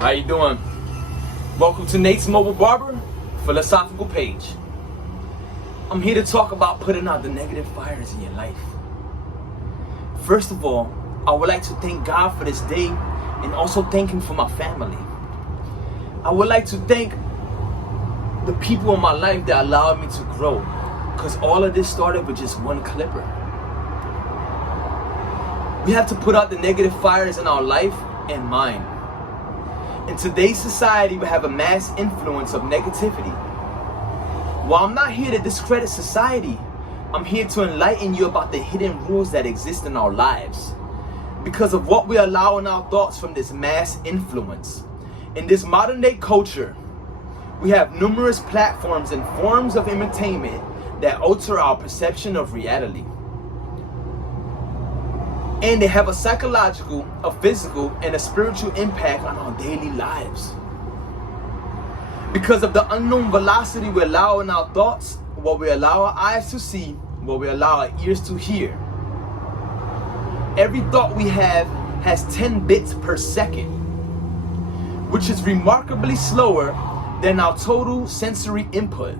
How you doing? Welcome to Nate's Mobile Barber Philosophical Page. I'm here to talk about putting out the negative fires in your life. First of all, I would like to thank God for this day and also thank Him for my family. I would like to thank the people in my life that allowed me to grow, because all of this started with just one clipper. We have to put out the negative fires in our life and mind. In today's society, we have a mass influence of negativity. While I'm not here to discredit society, I'm here to enlighten you about the hidden rules that exist in our lives. Because of what we allow in our thoughts from this mass influence. In this modern day culture, we have numerous platforms and forms of entertainment that alter our perception of reality. And they have a psychological, a physical, and a spiritual impact on our daily lives. Because of the unknown velocity we allow in our thoughts, what we allow our eyes to see, what we allow our ears to hear. Every thought we have has 10 bits per second, which is remarkably slower than our total sensory input.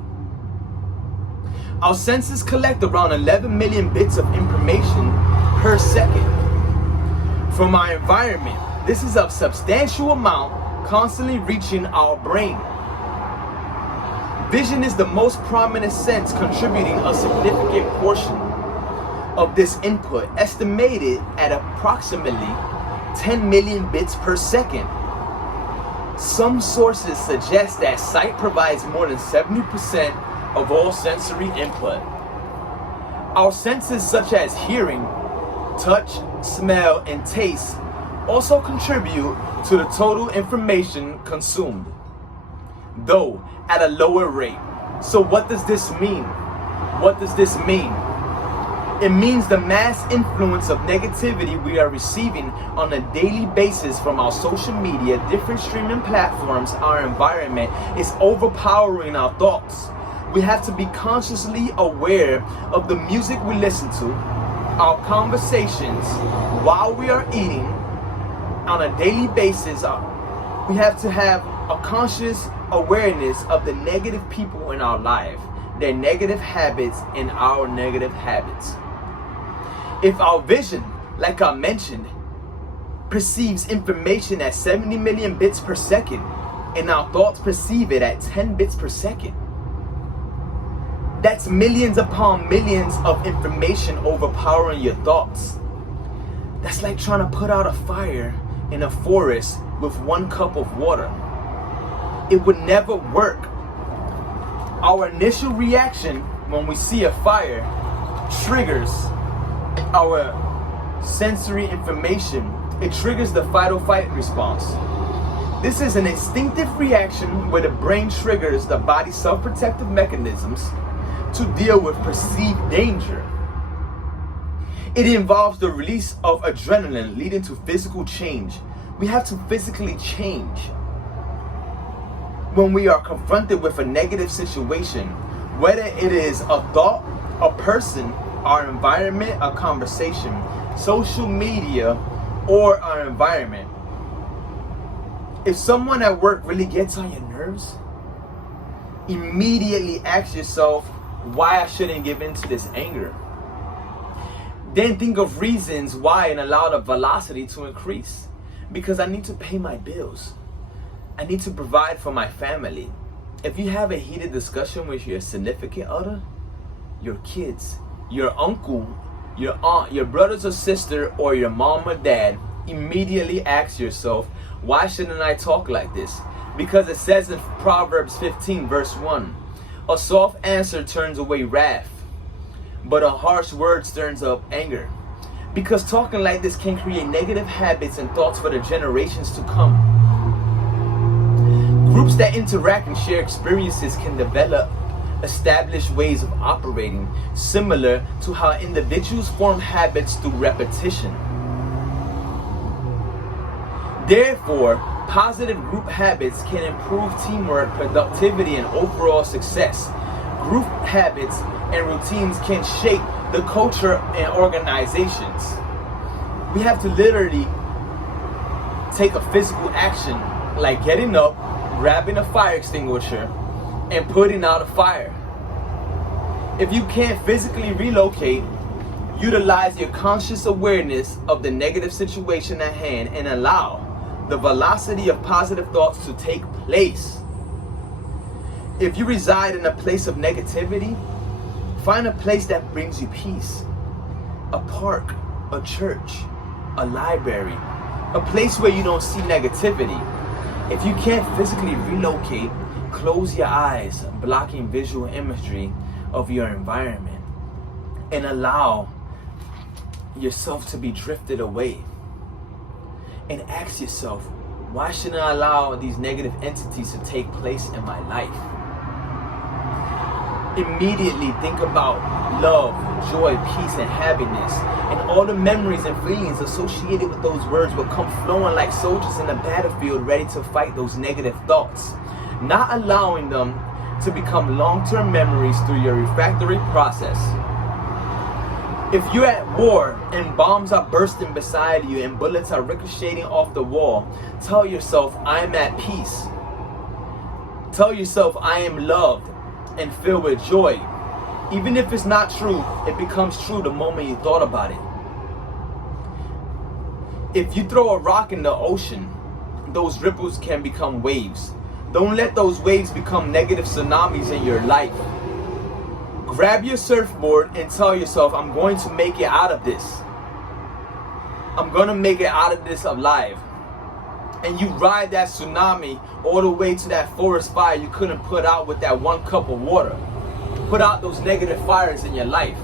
Our senses collect around 11 million bits of information per second from our environment. This is a substantial amount constantly reaching our brain. Vision is the most prominent sense, contributing a significant portion of this input, estimated at approximately 10 million bits per second. Some sources suggest that sight provides more than 70% of all sensory input. Our senses such as hearing, touch, smell, and taste also contribute to the total information consumed, though at a lower rate. So what does this mean? What does this mean? It means the mass influence of negativity we are receiving on a daily basis from our social media, different streaming platforms, our environment is overpowering our thoughts. We have to be consciously aware of the music we listen to, our conversations while we are eating on a daily basis. We have to have a conscious awareness of the negative people in our life, their negative habits, and our negative habits. If our vision, like I mentioned, perceives information at 70 million bits per second, and our thoughts perceive it at 10 bits per second, that's millions upon millions of information overpowering your thoughts. That's like trying to put out a fire in a forest with 1 cup of water. It would never work. Our initial reaction when we see a fire triggers our sensory information. It triggers the fight or flight response. This is an instinctive reaction where the brain triggers the body's self-protective mechanisms to deal with perceived danger. It involves the release of adrenaline, leading to physical change. We have to physically change when we are confronted with a negative situation, whether it is a thought, a person, our environment, a conversation, social media, or our environment. If someone at work really gets on your nerves, immediately ask yourself why I shouldn't give in to this anger. Then think of reasons why and allow the velocity to increase. Because I need to pay my bills. I need to provide for my family. If you have a heated discussion with your significant other, your kids, your uncle, your aunt, your brothers or sister, or your mom or dad, immediately ask yourself, why shouldn't I talk like this? Because it says in Proverbs 15 verse 1, a soft answer turns away wrath, but a harsh word stirs up anger. Because talking like this can create negative habits and thoughts for the generations to come. Groups that interact and share experiences can develop established ways of operating, similar to how individuals form habits through repetition. Therefore, positive group habits can improve teamwork, productivity, and overall success. Group habits and routines can shape the culture and organizations. We have to literally take a physical action like getting up, grabbing a fire extinguisher, and putting out a fire. If you can't physically relocate, utilize your conscious awareness of the negative situation at hand and allow the velocity of positive thoughts to take place. If you reside in a place of negativity, find a place that brings you peace. A park, a church, a library, a place where you don't see negativity. If you can't physically relocate, close your eyes, blocking visual imagery of your environment, and allow yourself to be drifted away. And ask yourself, why shouldn't I allow these negative entities to take place in my life? Immediately think about love, joy, peace, and happiness, and all the memories and feelings associated with those words will come flowing like soldiers in a battlefield ready to fight those negative thoughts, not allowing them to become long-term memories through your refractory process. If you're at war and bombs are bursting beside you and bullets are ricocheting off the wall, tell yourself, I am at peace. Tell yourself, I am loved and filled with joy. Even if it's not true, it becomes true the moment you thought about it. If you throw a rock in the ocean, those ripples can become waves. Don't let those waves become negative tsunamis in your life. Grab your surfboard and tell yourself, I'm going to make it out of this. I'm going to make it out of this alive. And you ride that tsunami all the way to that forest fire you couldn't put out with that 1 cup of water. Put out those negative fires in your life.